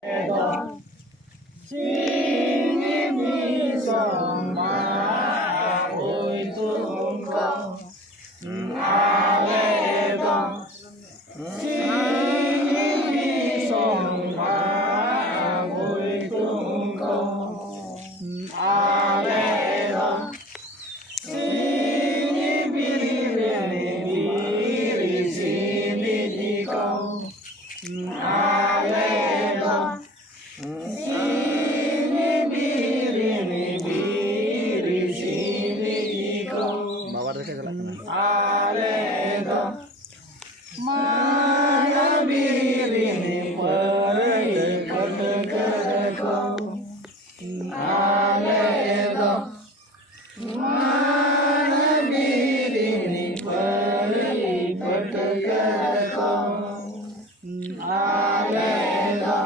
Edo, sini sama oi tungkong, aledo, sini sama oi tungkong, aledo, sini biri sini dikong, aledo. Sini biri sini ikong aledo mana biri peri ketekekong aledo mana biri peri ketekekong aledo